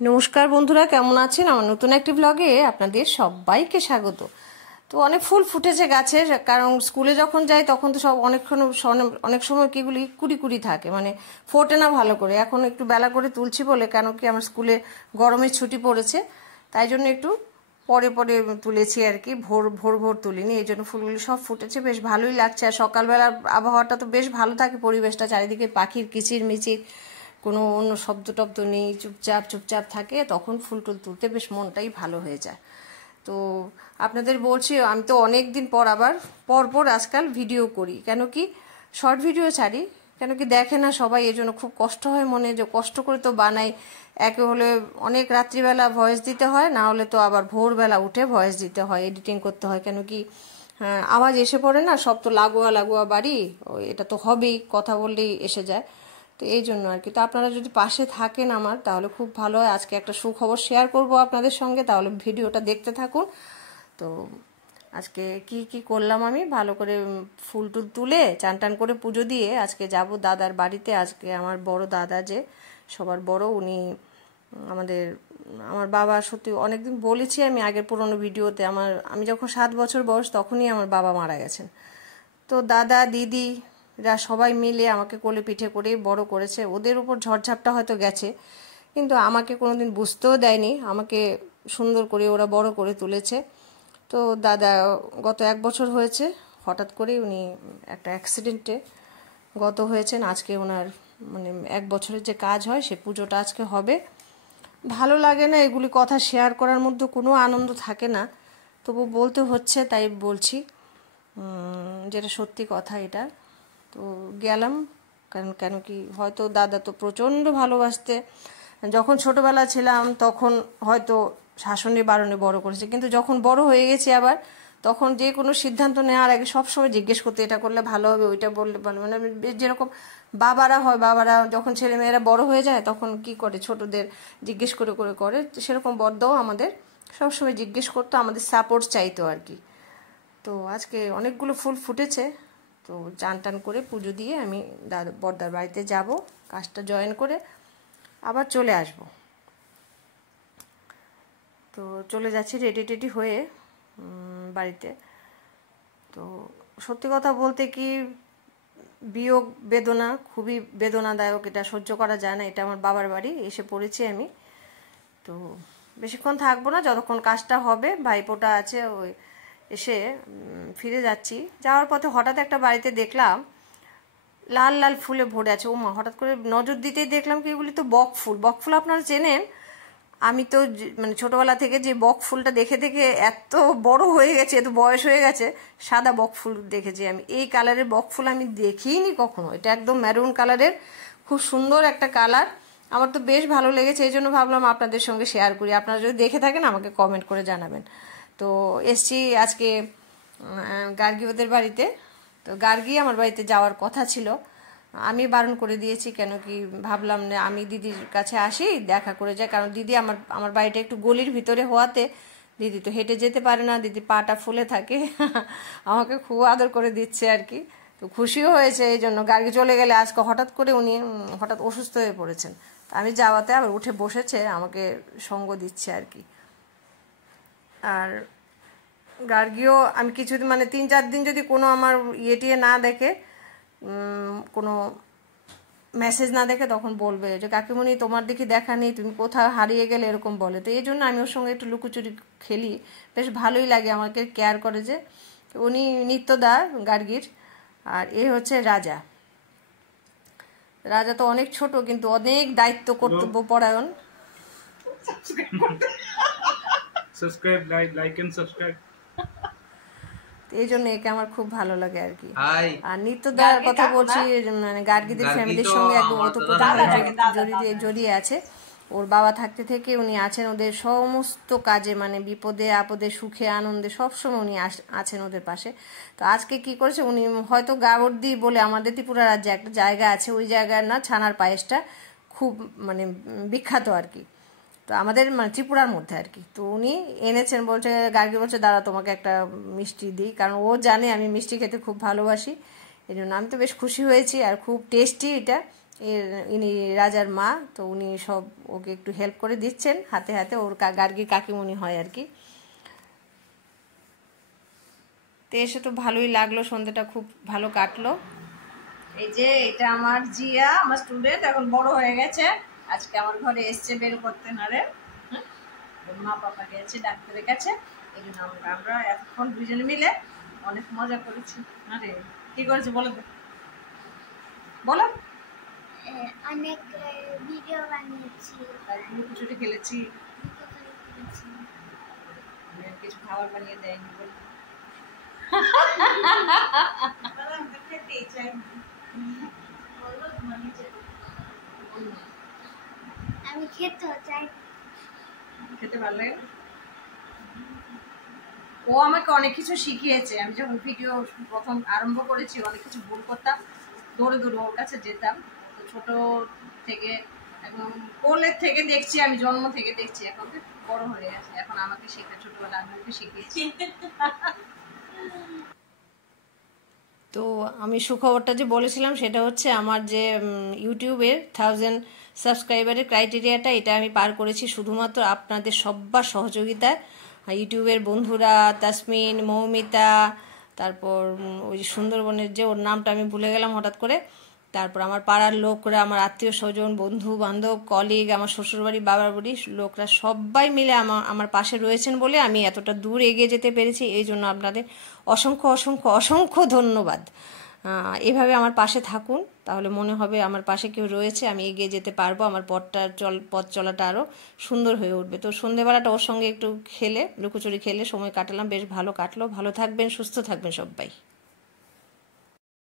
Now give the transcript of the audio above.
নমস্কার বন্ধুরা, কেমন আছেন? আমার নতুন একটি ব্লগে আপনাদের সবাইকে স্বাগত। তো অনেক ফুল ফুটেছে গাছের, কারণ স্কুলে যখন যাই তখন তো সব অনেক সময় কিগুলি কুড়ি কুড়ি থাকে, মানে ফোটে না ভালো করে। এখন একটু বেলা করে তুলছি বলে, কেন কি আমার স্কুলে গরমের ছুটি পড়েছে, তাই জন্য একটু পরে পরে তুলেছি আর কি, ভোর ভোর ভোর তুলিনি। এই জন্য ফুলগুলি সব ফুটেছে, বেশ ভালোই লাগছে। আর সকালবেলার আবহাওয়াটা তো বেশ ভালো থাকে, পরিবেশটা চারিদিকে পাখির কিচির মিচির, কোনো অন্য শব্দ টব্দ নেই, চুপচাপ চুপচাপ থাকে, তখন ফুল টুল তুলতে বেশ মনটাই ভালো হয়ে যায়। তো আপনাদের বলছি, আমি তো অনেক দিন পর আবার পর আজকাল ভিডিও করি, কেন কি শর্ট ভিডিও ছাড়ি, কেন কি দেখে না সবাই, এই জন্য খুব কষ্ট হয় মনে, যে কষ্ট করে তো বানাই। একে হলে অনেক রাত্রিবেলা ভয়েস দিতে হয়, না হলে তো আবার ভোরবেলা উঠে ভয়েস দিতে হয়, এডিটিং করতে হয়, কেন কি আওয়াজ এসে পড়ে না, সব তো লাগোয়া লাগোয়া বাড়ি, এটা তো হবেই, কথা বললেই এসে যায়। তো এই জন্য আর কি। তো আপনারা যদি পাশে থাকেন আমার, তাহলে খুব ভালো হয়। আজকে একটা সুখবর শেয়ার করব আপনাদের সঙ্গে, তাহলে ভিডিওটা দেখতে থাকুন। তো আজকে কি কি করলাম, আমি ভালো করে ফুল টুল তুলে চান টান করে পুজো দিয়ে আজকে যাব দাদার বাড়িতে। আজকে আমার বড় দাদা, যে সবার বড়, উনি আমার বাবা, সত্যি অনেকদিন বলেছি আমি আগের পুরনো ভিডিওতে, আমি যখন 7 বছর বয়স তখনই আমার বাবা মারা গেছেন। তো দাদা দিদি এরা সবাই মিলে আমাকে কোলে পিঠে করে বড় করেছে। ওদের উপর ঝড়ঝাপটা হয়তো গেছে, কিন্তু আমাকে কোনোদিন বুঝতেও দেয়নি, আমাকে সুন্দর করে ওরা বড় করে তুলেছে। তো দাদা গত 1 বছর হয়েছে, হঠাৎ করে উনি একটা অ্যাক্সিডেন্টে গত হয়েছেন। আজকে ওনার মানে 1 বছরের যে কাজ হয়, সে পুজোটা আজকে হবে। ভালো লাগে না এগুলি কথা শেয়ার করার মধ্যে, কোনো আনন্দ থাকে না, তবু বলতে হচ্ছে, তাই বলছি, যেটা সত্যি কথা এটা। তো গেলাম, কারণ কেন কি হয়তো দাদা তো প্রচণ্ড ভালোবাসতে, যখন ছোটবেলা ছিলাম তখন হয়তো শাসনে বারণে বড় করেছে, কিন্তু যখন বড় হয়ে গেছি আবার, তখন যে কোনো সিদ্ধান্ত নেওয়ার আগে সবসময় জিজ্ঞেস করতে, এটা করলে ভালো হবে, ওইটা বললে ভালো, মানে যেরকম বাবারা হয়, বাবারা যখন ছেলেমেয়েরা বড় হয়ে যায় তখন কি করে, ছোটদের জিজ্ঞেস করে করে করে, সেরকম বড়দাও আমাদের সবসময় জিজ্ঞেস করতো, আমাদের সাপোর্ট চাইতো আর কি। তো আজকে অনেকগুলো ফুল ফুটেছে, তো চান টান করে পুজো দিয়ে আমি বড়দার বাড়িতে যাব, কাজটা জয়েন করে আবার চলে আসব। তো চলে যাচ্ছি রেডি টেডি হয়ে বাড়িতে। তো সত্যি কথা বলতে কি, বিয়োগ বেদনা খুবই বেদনাদায়ক, এটা সহ্য করা যায় না। এটা আমার বাবার বাড়ি এসে পড়েছি আমি। তো বেশিক্ষণ থাকবো না, যতক্ষণ কাজটা হবে, ভাইপোটা আছে, ওই এসে ফিরে যাচ্ছি। যাওয়ার পথে হঠাৎ একটা বাড়িতে দেখলাম লাল লাল ফুলে ভরে আছে। ওমা, হঠাৎ করে নজর দিতেই দেখলাম কি, এগুলি তো বক ফুল। বক ফুল আপনারা চেনেন? আমি তো মানে ছোটবেলা থেকে যে বক ফুলটা দেখে দেখে এত বড় হয়ে গেছে, এত বয়স হয়ে গেছে, সাদা বক ফুল দেখেছি আমি। এই কালারের বক ফুল আমি দেখিইনি কখনো। এটা একদম ম্যারুন কালারের, খুব সুন্দর একটা কালার। আমার তো বেশ ভালো লেগেছে, এই জন্য ভাবলাম আপনাদের সঙ্গে শেয়ার করি। আপনারা যদি দেখে থাকেন আমাকে কমেন্ট করে জানাবেন। তো এসছি আজকে গার্গী ওদের বাড়িতে। তো গার্গী আমার বাড়িতে যাওয়ার কথা ছিল, আমি বারণ করে দিয়েছি, কেন কি ভাবলাম না আমি দিদির কাছে আসি, দেখা করে যাই, কারণ দিদি আমার বাড়িটা একটু গলির ভিতরে হওয়াতে দিদি তো হেঁটে যেতে পারে না, দিদি পাটা ফুলে থাকে। আমাকে খুব আদর করে দিচ্ছে আর কি। তো খুশিও হয়েছে, এই জন্য গার্গী চলে গেলে, আজকে হঠাৎ করে উনি হঠাৎ অসুস্থ হয়ে পড়েছেন, আমি যাওয়াতে আবার উঠে বসেছে, আমাকে সঙ্গ দিচ্ছে আর কি। আর গার্গীও আমি কিছুদিন, মানে 3-4 দিন যদি কোনো আমার ইয়েটিয়ে না দেখে, কোনো মেসেজ না দেখে, তখন বলবে যে কাকিমণি তোমার দেখি দেখা নেই, তুমি কোথাও হারিয়ে গেলে, এরকম বলে। তো এই জন্য আমি ওর সঙ্গে একটু লুকোচুরি খেলি, বেশ ভালোই লাগে, আমাকে কেয়ার করে যে। উনি নিত্যদা গার্গীর, আর এ হচ্ছে রাজা। রাজা তো অনেক ছোট, কিন্তু অনেক দায়িত্ব কর্তব্য পরায়ণ। Subscribe, like and subscribe. এই জন্য একে আমার খুব ভালো লাগে আর কি। আর নিত্যদার কথা বলছি, মানে গার্গীদের ফ্যামিলির সঙ্গে একদম ওতপ্রোতভাবে জড়িয়ে আছে। ওর বাবা থাকতে থেকে উনি আছেন ওদের সমস্ত কাজে, মানে বিপদে আপদে সুখে আনন্দে সবসময় উনি আছেন ওদের পাশে। তো আজকে কি করেছে উনি, হয়তো গাবর্দি বলে আমাদের ত্রিপুরা রাজ্যে একটা জায়গা আছে, ওই জায়গার না ছানার পায়েসটা খুব মানে বিখ্যাত আর কি। তো আমাদের মানে ত্রিপুরার মধ্যে আর কি। তো উনি এনেছেন, বলছে গার্গী বলছে দাঁড়া তোমাকে একটা মিষ্টি দিই, কারণ ও জানে আমি মিষ্টি খেতে খুব ভালোবাসি, এই জন্য আমি তো বেশ খুশি হয়েছি। আর খুব টেস্টি এটা, ইনি রাজার মা, তো উনি সব ওকে একটু হেল্প করে দিচ্ছেন হাতে হাতে, ওর গার্গী কাকিমণি হয় আর কি। তো এসে তো ভালোই লাগলো, সন্ধ্যাটা খুব ভালো কাটলো। এই যে এটা আমার জিয়া, আমার স্টুডেন্ট, এখন বড় হয়ে গেছে, আজকে আমার ঘরে এসছে বের করতে না রে। ওর মা পাপা গেছে ডাক্তারের কাছে, এই জন্য আমরা এতক্ষণ দুজনে মিলে অনেক মজা করেছি। আরে কি করেছি বলো তো, বলো। অনেক ভিডিও বানিয়েছি, লুকোচুরি খেলেছি, কিছু খাবার বানিয়ে দেয়নি বলে। আমি খেতেও চাই। খেতে ভালো লাগে। ও আমাকে অনেক কিছু শিখিয়েছে। আমি যখন ভিডিও প্রথম আরম্ভ করেছি অনেক কিছু ভুল করতাম, দৌড়ে দৌড়ে ওর কাছে যেতাম। তো ছোট থেকে একদম কোলের থেকে দেখছি, আমি জন্ম থেকে দেখছি, এখন বড় হয়ে গেছে, এখন আমাকে শেখা, ছোটবেলা আমি ওকে শিখিয়েছি। তো আমি সুখবরটা যে বলেছিলাম সেটা হচ্ছে আমার যে ইউটিউবের 1000 সাবস্ক্রাইবারের ক্রাইটেরিয়াটা, এটা আমি পার করেছি শুধুমাত্র আপনাদের সবার সহযোগিতায়। ইউটিউবের বন্ধুরা, তাসমিন, মৌমিতা, তারপর ওই সুন্দরবনের যে ওর নামটা আমি ভুলে গেলাম হঠাৎ করে, তারপর আমার পাড়ার লোকরা, আমার আত্মীয় স্বজন, বন্ধু বান্ধব, কলিগ, আমার শ্বশুরবাড়ি, বাবার বাড়ি লোকরা সবাই মিলে আমার পাশে রয়েছেন বলে আমি এতটা দূর এগিয়ে যেতে পেরেছি। এই জন্য আপনাদের অসংখ্য অসংখ্য অসংখ্য ধন্যবাদ। এভাবে আমার পাশে থাকুন, তাহলে মনে হবে আমার পাশে কেউ রয়েছে, আমি এগিয়ে যেতে পারবো, আমার পথ চলাটা আরও সুন্দর হয়ে উঠবে। তো সন্ধেবেলাটা ওর সঙ্গে একটু লুকোচুরি খেলে সময় কাটালাম, বেশ ভালো কাটলো। ভালো থাকবেন, সুস্থ থাকবেন সবাই।